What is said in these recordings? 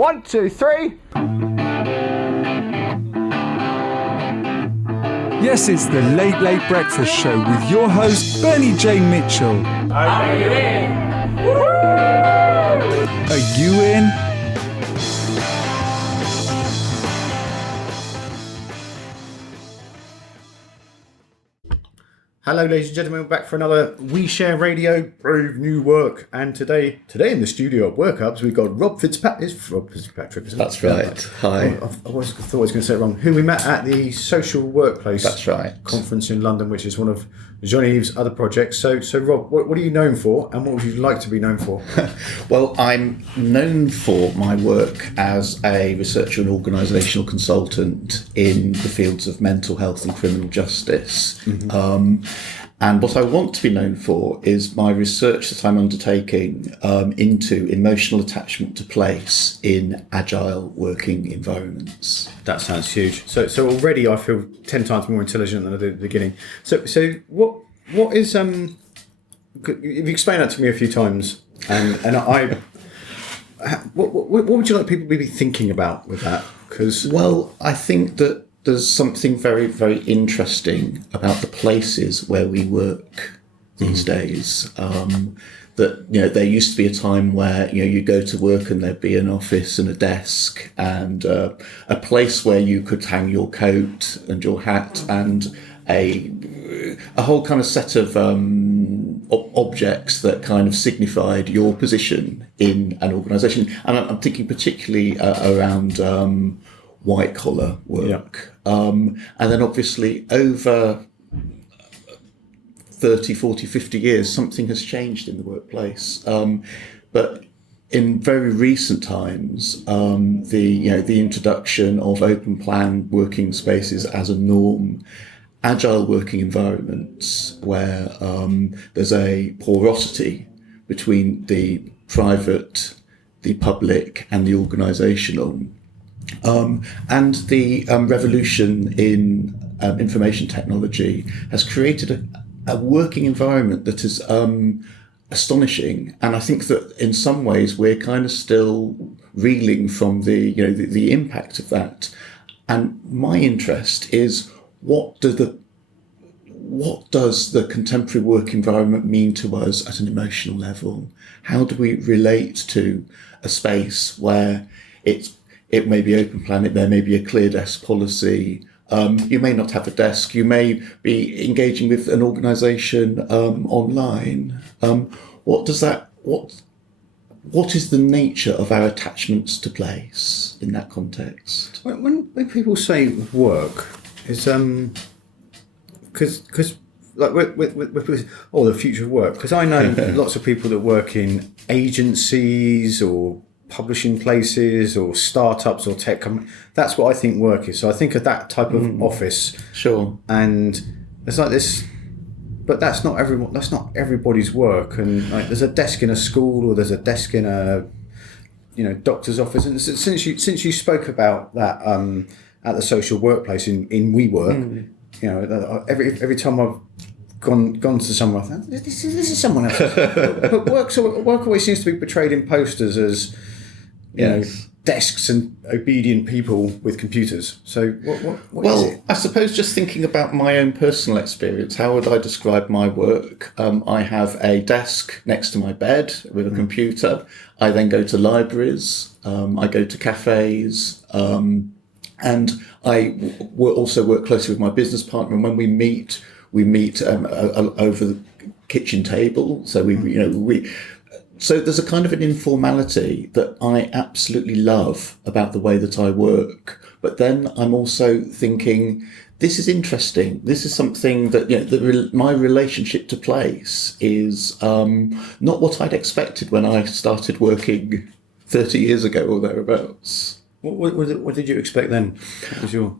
1, 2, 3. Yes, it's the Late Late Breakfast Show with your host, Bernie J. Mitchell. Are you in? Are you in? Hello, ladies and gentlemen. We're back for another We Share Radio Brave New Work. And today in the studio at Work Hubs, we've got Rob Fitzpatrick. It's Rob Fitzpatrick, isn't it? That's right. Hi. I always thought I was going to say it wrong. Who we met at the Social Workplace That's right. conference in London, which is one of Jean-Yves' other projects. So Rob, what are you known for, and what would you like to be known for? Well, I'm known for my work as a researcher and organisational consultant in the fields of mental health and criminal justice. Mm-hmm. And what I want to be known for is my research that I'm undertaking into emotional attachment to place in agile working environments. That sounds huge. So already I feel 10 times more intelligent than I did at the beginning. So what is you've explained that to me a few times, and I what would you like people to be thinking about with that? Well, I think that there's something very, very interesting about the places where we work these days. That, there used to be a time where, you go to work and there'd be an office and a desk and a place where you could hang your coat and your hat and a whole kind of set of objects that kind of signified your position in an organisation. And I'm thinking particularly around white collar work. And then obviously over 30, 40, 50 years, something has changed in the workplace. But in very recent times, the introduction of open plan working spaces as a norm, agile working environments where there's a porosity between the private, the public and the organisational. And the revolution in information technology has created a working environment that is astonishing. And I think that in some ways we're kind of still reeling from the impact of that. And my interest is what does the contemporary work environment mean to us at an emotional level? How do we relate to a space where it may be open plan, there may be a clear desk policy. You may not have a desk. You may be engaging with an organisation online. What is the nature of our attachments to place in that context? When people say work, it's because like with the future of work. Because I know lots of people that work in agencies or publishing places or startups or tech companies. That's what I think work is. So I think of that type of office. Sure. And it's like this, but that's not everybody's work. And like, there's a desk in a school or there's a desk in a, doctor's office. And since you spoke about that at the Social Workplace in WeWork, every time I've gone to someone, I thought, this is someone else. but work always seems to be portrayed in posters as desks and obedient people with computers. So what is it? I suppose just thinking about my own personal experience, how would I describe my work? I have a desk next to my bed with a computer. I then go to libraries. I go to cafes. And I also work closely with my business partner. And when we meet over the kitchen table. So so there's a kind of an informality that I absolutely love about the way that I work. But then I'm also thinking, this is interesting. This is something that, my relationship to place is not what I'd expected when I started working 30 years ago or thereabouts. What did you expect then? What was your...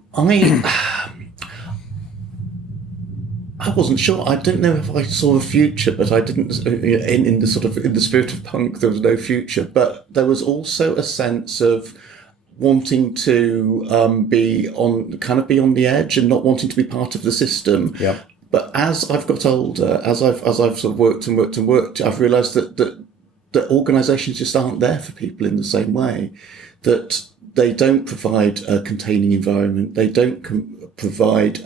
I wasn't sure. I don't know if I saw a future, but I didn't. In the spirit of punk, there was no future. But there was also a sense of wanting to be on the edge and not wanting to be part of the system. Yeah. But as I've got older, as I've sort of worked, I've realised that organisations just aren't there for people in the same way. that they don't provide a containing environment. They don't provide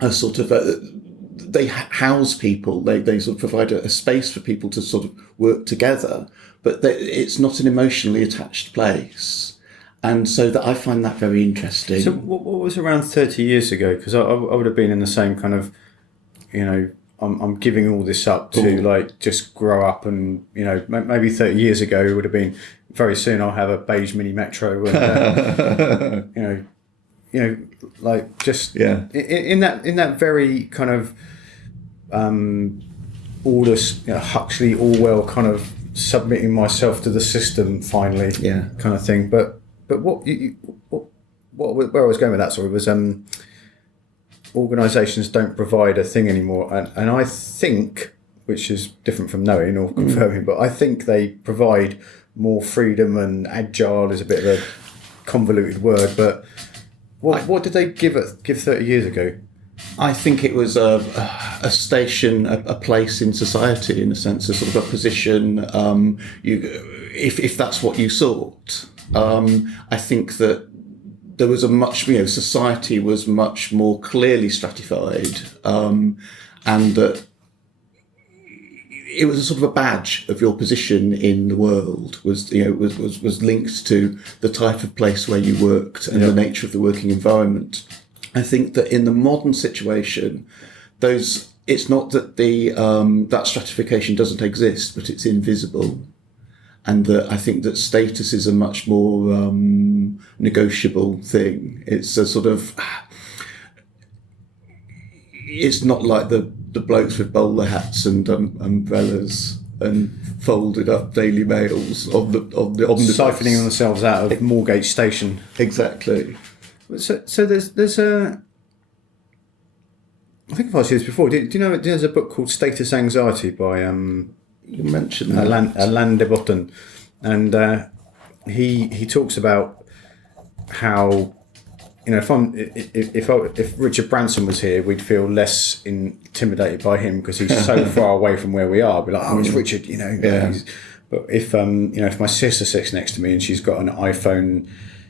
a sort of they house people. They sort of provide a space for people to sort of work together, but it's not an emotionally attached place. And so that I find that very interesting. So what was around 30 years ago? Because I would have been in the same kind of, I'm giving all this up to like just grow up, and maybe 30 years ago it would have been very soon I'll have a beige mini metro, and like just in that very kind of Aldous, Huxley, Orwell kind of submitting myself to the system finally, kind of thing. But what where I was going with that, was organisations don't provide a thing anymore, and I think, which is different from knowing or confirming, but I think they provide more freedom, and agile is a bit of a convoluted word, but what did they give 30 years ago? I think it was a station, a place in society, in a sense, a sort of a position. If that's what you sought, I think that there was a much, society was much more clearly stratified, and that it was a sort of a badge of your position in the world. Was linked to the type of place where you worked and the nature of the working environment. I think that in the modern situation, it's not that that stratification doesn't exist, but it's invisible. And that I think that status is a much more negotiable thing. It's a sort of, it's not like the blokes with bowler hats and umbrellas and folded up Daily Mails on the omnibus. Siphoning themselves out of Moorgate Station. Exactly. So there's a. I think I've asked you this before. Do you know there's a book called Status Anxiety by you mentioned Alain de Botton, and he talks about how if Richard Branson was here, we'd feel less intimidated by him because he's so far away from where we are. We're like, it's Richard, But if if my sister sits next to me and she's got an iPhone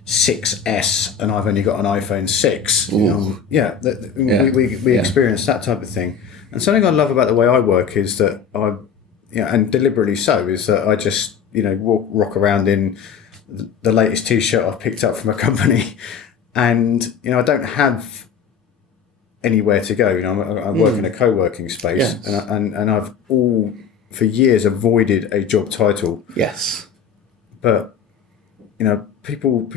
6S and I've only got an iPhone 6, we experience that type of thing. And something I love about the way I work is that and deliberately so, is that I just rock around in the latest T-shirt I've picked up from a company, and I don't have anywhere to go. I work in a co-working space, and I've for years avoided a job title. Yes, but people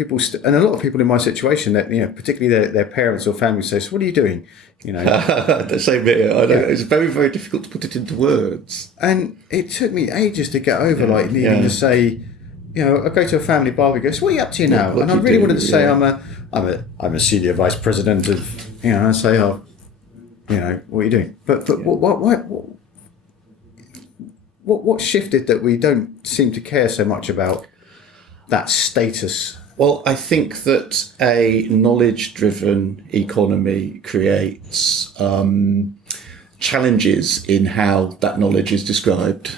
and a lot of people in my situation that particularly their parents or family say, so what are you doing? The same bit. I know it's very, very difficult to put it into words, and it took me ages to get over needing to say, I go to a family barbecue. So what are you up to now? And I really wanted to say I'm a senior vice president of I say what are you doing? But what shifted that we don't seem to care so much about that status? Well, I think that a knowledge-driven economy creates challenges in how that knowledge is described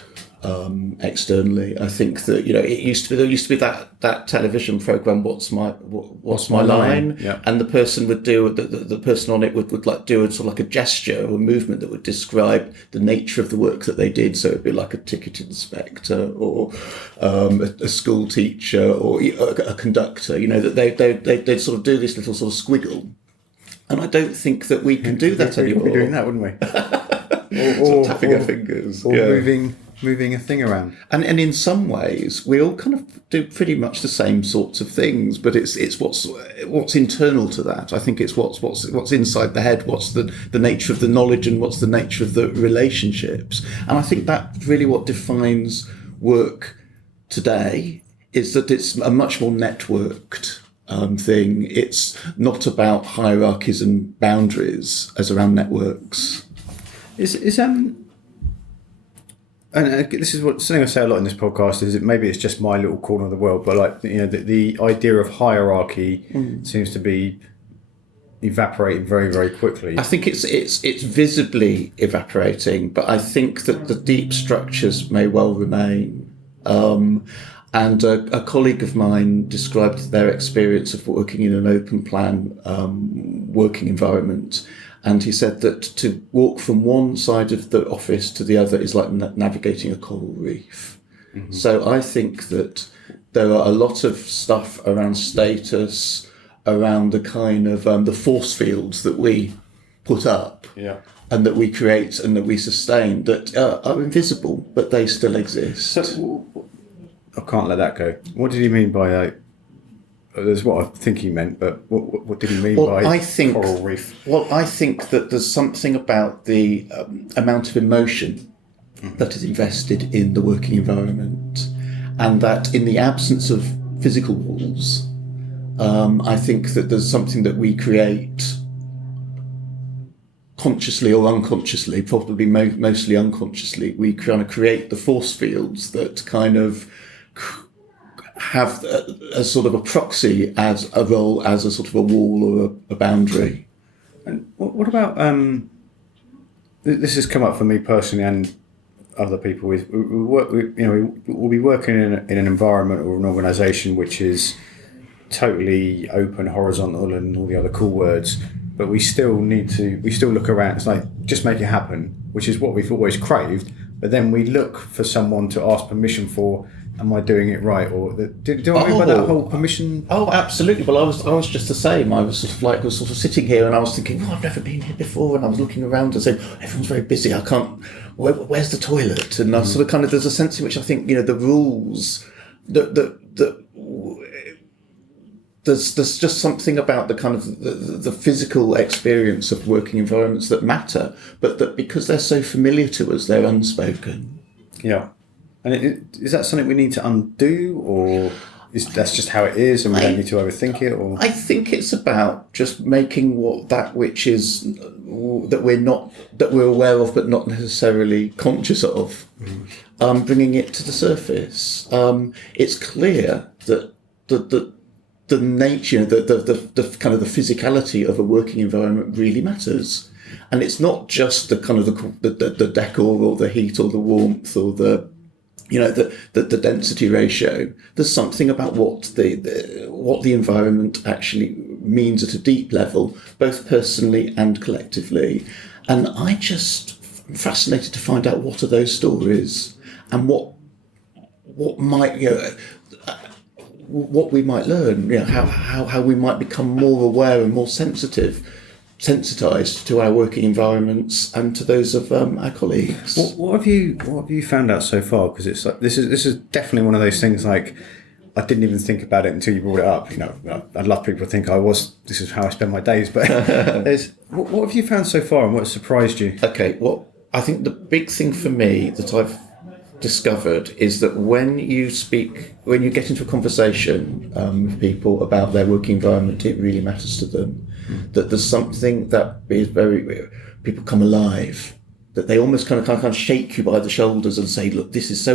externally. I think that there used to be that television program, What's My Line, and the person would do the person on it would like do a sort of like a gesture or a movement that would describe the nature of the work that they did. So it'd be like a ticket inspector or a school teacher or a conductor. That they'd sort of do this little sort of squiggle. And I don't think that we can do that anymore. We'd be doing that, wouldn't we? or tapping our fingers, or moving a thing around. And in some ways, we all kind of do pretty much the same sorts of things, but it's what's internal to that. I think it's what's inside the head, what's the nature of the knowledge, and what's the nature of the relationships. And I think that's really what defines work today, is that it's a much more networked thing. It's not about hierarchies and boundaries as around networks. And this is something I say a lot in this podcast, is that maybe it's just my little corner of the world, but the idea of hierarchy seems to be evaporating very, very quickly. I think it's visibly evaporating, but I think that the deep structures may well remain. And a colleague of mine described their experience of working in an open plan working environment. And he said that to walk from one side of the office to the other is like navigating a coral reef. Mm-hmm. So I think that there are a lot of stuff around status, around the kind of the force fields that we put up and that we create and that we sustain that are invisible, but they still exist. So, I can't let that go. What did he mean by that's what I think he meant, but what did he mean by coral reef? Well, I think that there's something about the amount of emotion that is invested in the working environment, and that in the absence of physical walls, I think that there's something that we create consciously or unconsciously, probably mostly unconsciously. We kind of create the force fields that kind of have a sort of a proxy as a role as a sort of a wall or a boundary. And what about this has come up for me personally and other people. We'll be working in an environment or an organisation which is totally open, horizontal, and all the other cool words. But we still look around. It's like just make it happen, which is what we've always craved. But then we look for someone to ask permission for. Am I doing it right? Or do you know what I mean by that whole permission? Oh, absolutely. Well, I was just the same. I was sort of sitting here and I was thinking, I've never been here before, and I was looking around and saying, everyone's very busy. I can't. Where's the toilet? And I sort of kind of there's a sense in which I think the rules that there's just something about the kind of the physical experience of working environments that matter, but that because they're so familiar to us, they're unspoken. Yeah. And is that something we need to undo, or that's just how it is, and we don't need to overthink it? Or I think it's about just making which is that we're aware of, but not necessarily conscious of, bringing it to the surface. It's clear that the nature, the kind of the physicality of a working environment really matters, and it's not just the kind of the decor or the heat or the warmth or the density ratio. There's something about what the environment actually means at a deep level, both personally and collectively. And I just am fascinated to find out what are those stories and what might what we might learn. How we might become more aware and more sensitized to our working environments and to those of our colleagues. What have you found out so far? Because it's like this is definitely one of those things. Like I didn't even think about it until you brought it up. I'd love people to think this is how I spend my days. But what have you found so far, and what surprised you? Okay, well, I think the big thing for me that I've discovered is that when you get into a conversation with people about their working environment, it really matters to them. That there's something that is people come alive, that they almost kind of shake you by the shoulders and say, look, this is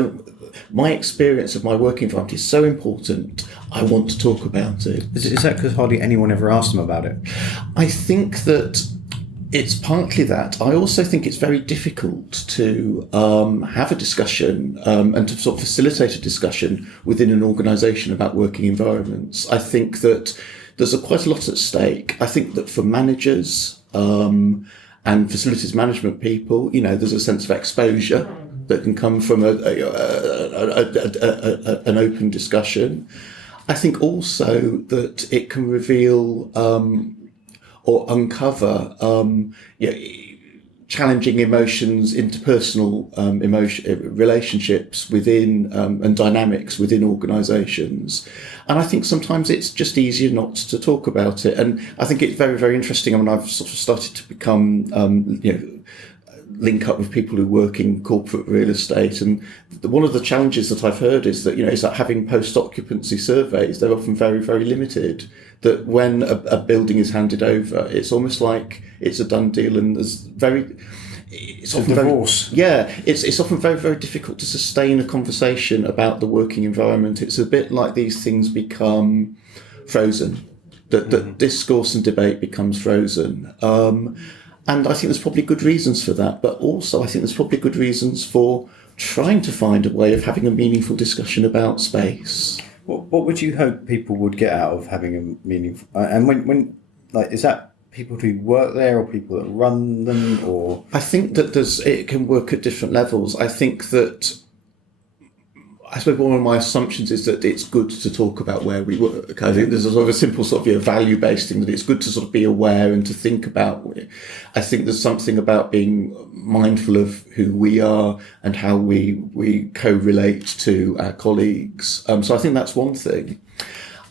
my experience of my working environment is so important, I want to talk about it. Is that because hardly anyone ever asked them about it? I think that it's partly that. I also think it's very difficult to have a discussion and to sort of facilitate a discussion within an organisation about working environments. I think that there's quite a lot at stake. I think that for managers and facilities management people, there's a sense of exposure that can come from an open discussion. I think also that it can reveal or uncover challenging emotions, interpersonal relationships within and dynamics within organisations. And I think sometimes it's just easier not to talk about it. And I think it's very, very interesting. I mean, I've sort of started to become, link up with people who work in corporate real estate. And one of the challenges that I've heard is that, is that having post-occupancy surveys, they're often very, very limited. That when a building is handed over, it's almost like it's a done deal, and it's often divorce. It's often very, very difficult to sustain a conversation about the working environment. It's a bit like these things become frozen, that discourse and debate becomes frozen. And I think there's probably good reasons for that, but also I think there's probably good reasons for trying to find a way of having a meaningful discussion about space. What would you hope people would get out of having a meaningful? And when like, is that people who work there or people that run them, or? I think that it can work at different levels. I think that, I suppose one of my assumptions is that it's good to talk about where we work. I think there's a sort of a simple sort of value-based thing that it's good to sort of be aware and to think about. I think there's something about being mindful of who we are and how we co-relate to our colleagues. So I think that's one thing.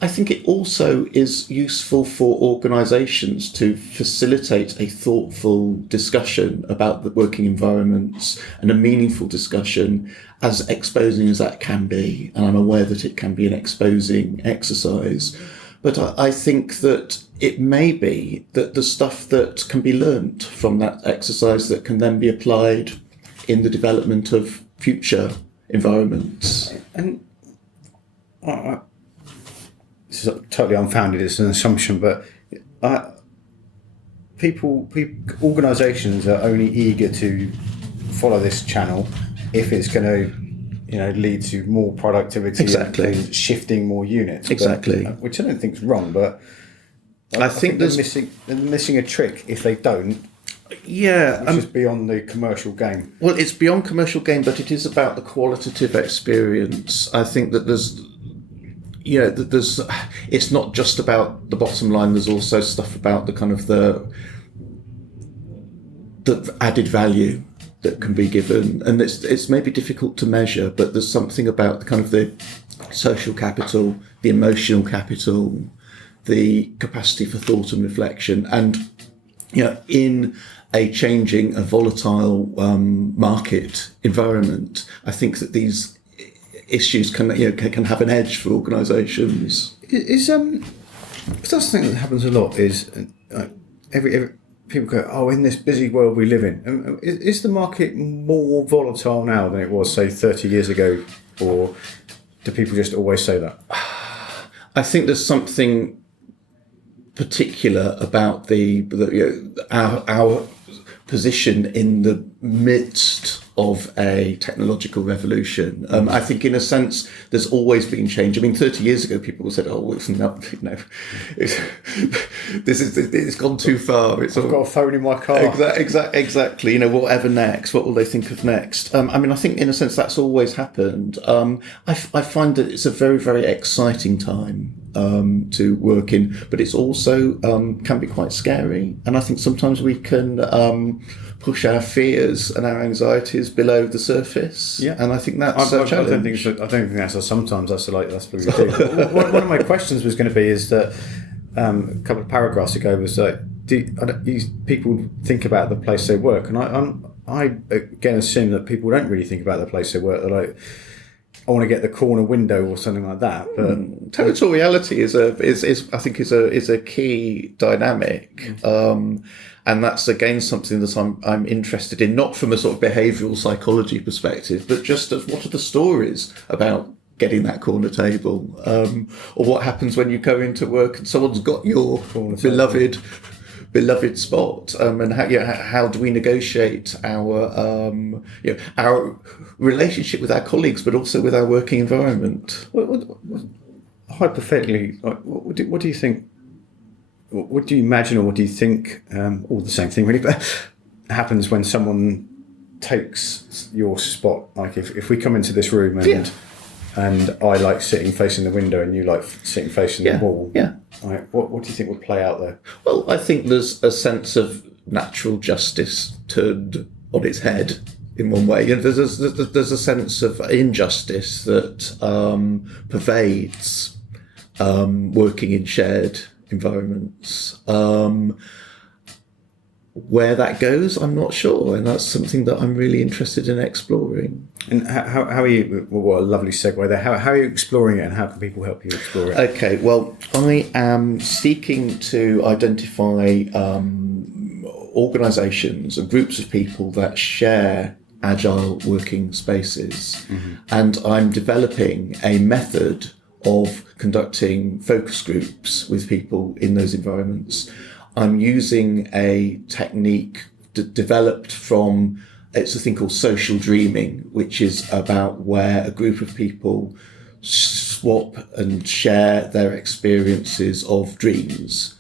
I think it also is useful for organisations to facilitate a thoughtful discussion about the working environments and a meaningful discussion, as exposing as that can be. And I'm aware that it can be an exposing exercise. But I think that it may be that the stuff that can be learnt from that exercise that can then be applied in the development of future environments. And this is totally unfounded, it's an assumption, but organisations are only eager to follow this channel if it's going to, lead to more productivity, exactly, and shifting more units, exactly. But, which I don't think is wrong, but I think they're missing a trick if they don't. Yeah, which is beyond the commercial game. Well, it's beyond commercial game, but it is about the qualitative experience. I think that it's not just about the bottom line. There's also stuff about the kind of the added value that can be given, and it's maybe difficult to measure, but there's something about the kind of the social capital, the emotional capital, the capacity for thought and reflection, and in a changing, a volatile market environment, I think that these issues can have an edge for organisations. That's the thing that happens a lot. Is every people go, oh, in this busy world we live in, is the market more volatile now than it was, say, 30 years ago, or do people just always say that? I think there's something particular about our position in the midst of a technological revolution. I think, in a sense, there's always been change. I mean, 30 years ago, people said, "Oh, it's gone too far. I've got a phone in my car." Exactly. Whatever next? What will they think of next? I think, in a sense, that's always happened. I find that it's a very, very exciting time to work in, but it's also can be quite scary. And I think sometimes we can push our fears and our anxieties below the surface. Yeah, and I think that's a challenge. I don't think that's sometimes that's what we do. One of my questions was going to be is that a couple of paragraphs ago was that people think about the place they work, and I again assume that people don't really think about the place they work. They're like, I want to get the corner window or something like that. But territoriality is a key dynamic. And that's again something that I'm interested in, not from a sort of behavioural psychology perspective, but just as what are the stories about getting that corner table, or what happens when you go into work and someone's got your beloved spot, and how do we negotiate our relationship with our colleagues, but also with our working environment? Hypothetically, what do you think? What do you imagine, or what do you think? All the same thing, really. But happens when someone takes your spot. Like if we come into this room and I like sitting facing the window and you like sitting facing the wall. Yeah. Like, what do you think would play out there? Well, I think there's a sense of natural justice turned on its head in one way. There's a sense of injustice that pervades working in shared environments. Where that goes, I'm not sure, and that's something that I'm really interested in exploring. And how are you? Well, what a lovely segue there. How are you exploring it, and how can people help you explore it? Okay, well, I am seeking to identify organisations and groups of people that share agile working spaces, and I'm developing a method of conducting focus groups with people in those environments. I'm using a technique developed from it's a thing called social dreaming, which is about where a group of people swap and share their experiences of dreams.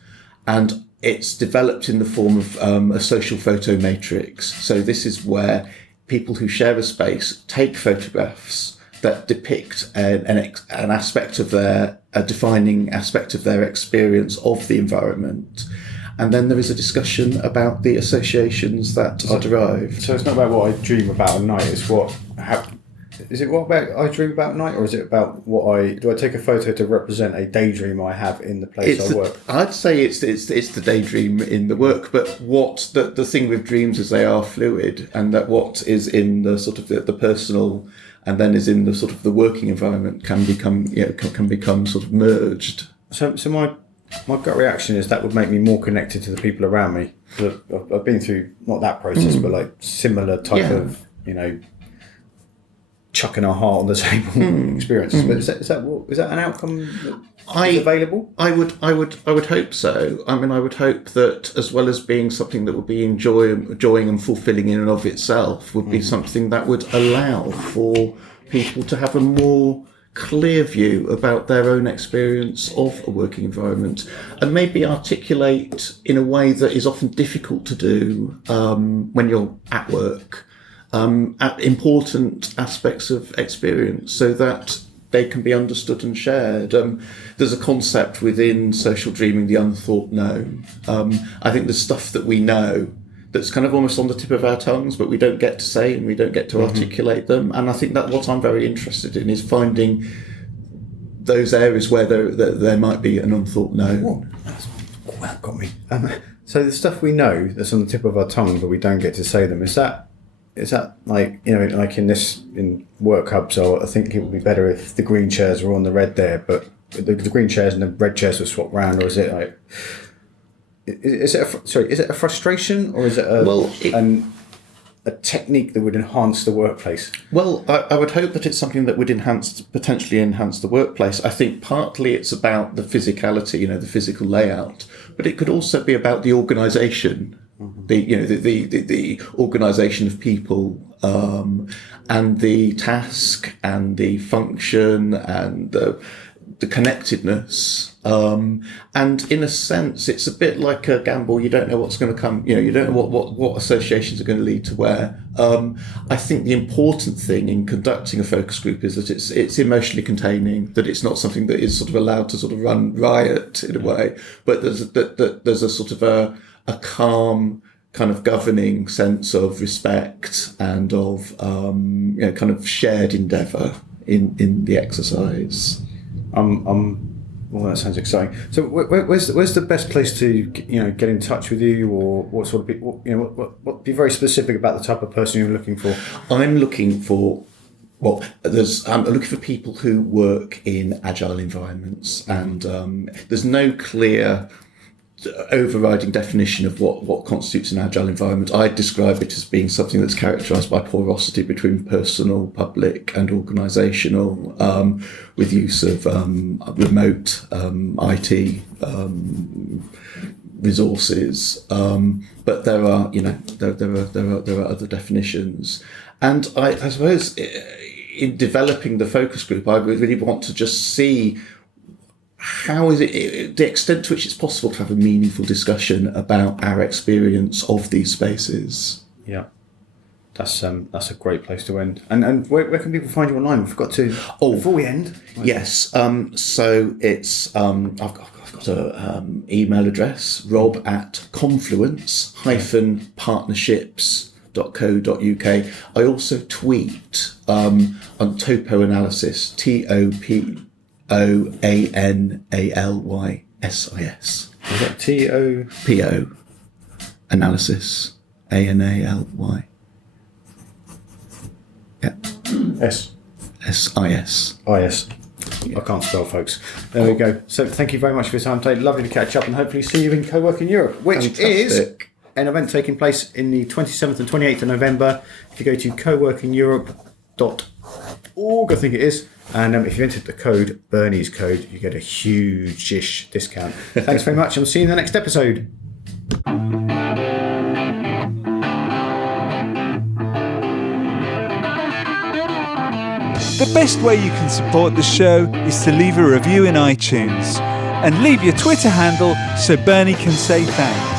And it's developed in the form of a social photo matrix. So this is where people who share a space take photographs that depict an aspect of a defining aspect of their experience of the environment. And then there is a discussion about the associations that are derived. So it's not about what I dream about at night, it's is it what about I dream about at night, or is it about do I take a photo to represent a daydream I have in the place I work? I'd say it's the daydream in the work, but what the thing with dreams is they are fluid, and that what is in the sort of the personal and then is in the sort of the working environment can become sort of merged. So my gut reaction is that would make me more connected to the people around me. I've been through not that process, but like similar type of chucking our heart on the table experiences. But is that an outcome that is available? I would hope so. I mean, I would hope that as well as being something that would be enjoying and fulfilling in and of itself, would be something that would allow for people to have a more clear view about their own experience of a working environment, and maybe articulate in a way that is often difficult to do when you're at work. At important aspects of experience so that they can be understood and shared. There's a concept within social dreaming, the unthought known. I think there's stuff that we know that's kind of almost on the tip of our tongues, but we don't get to say and we don't get to articulate them. And I think that what I'm very interested in is finding those areas where there might be an unthought known. That got me. So the stuff we know that's on the tip of our tongue, but we don't get to say them, is that like, like in work hubs, so I think it would be better if the green chairs were on the red there, but the green chairs and the red chairs were swapped round, or is it like, is it a frustration, or is it a technique that would enhance the workplace? Well, I would hope that it's something that would potentially enhance the workplace. I think partly it's about the physicality, the physical layout, but it could also be about the organisation. The organisation of people, and the task and the function and the connectedness, and in a sense it's a bit like a gamble. You don't know what's going to come, you don't know what associations are going to lead to where. I think the important thing in conducting a focus group is that it's emotionally containing, that it's not something that is sort of allowed to sort of run riot in a way, but there's a sort of a calm kind of governing sense of respect and of kind of shared endeavour in the exercise. Well, that sounds exciting. So where's the best place to get in touch with you, or what sort of people, what be very specific about the type of person you're looking for? I'm looking for I'm looking for people who work in agile environments, and there's no clear overriding definition of what constitutes an agile environment. I describe it as being something that's characterised by porosity between personal, public and organisational, with use of remote IT resources. But there are other definitions, and I suppose in developing the focus group, I really want to just see how is it, the extent to which it's possible to have a meaningful discussion about our experience of these spaces. Yeah, that's a great place to end. And where can people find you online? We forgot to before we end. Yes. So it's I've got a email address, rob@confluence-partnerships.co.uk. I also tweet on Topo Analysis, TOPOANALYSIS. Is that TOPO Analysis, ANALY. Yeah. SIS. IS. I can't spell, folks. There we go. So thank you very much for your time today. Lovely to catch up, and hopefully see you in Co-working Europe, which is an event taking place in the 27th and 28th of November. If you go to coworkingeurope.org, I think it is, and if you entered the code, Bernie's code, you get a huge-ish discount. Thanks very much, and we'll see you in the next episode. the best way you can support the show is to leave a review in iTunes. And leave your Twitter handle so Bernie can say thanks.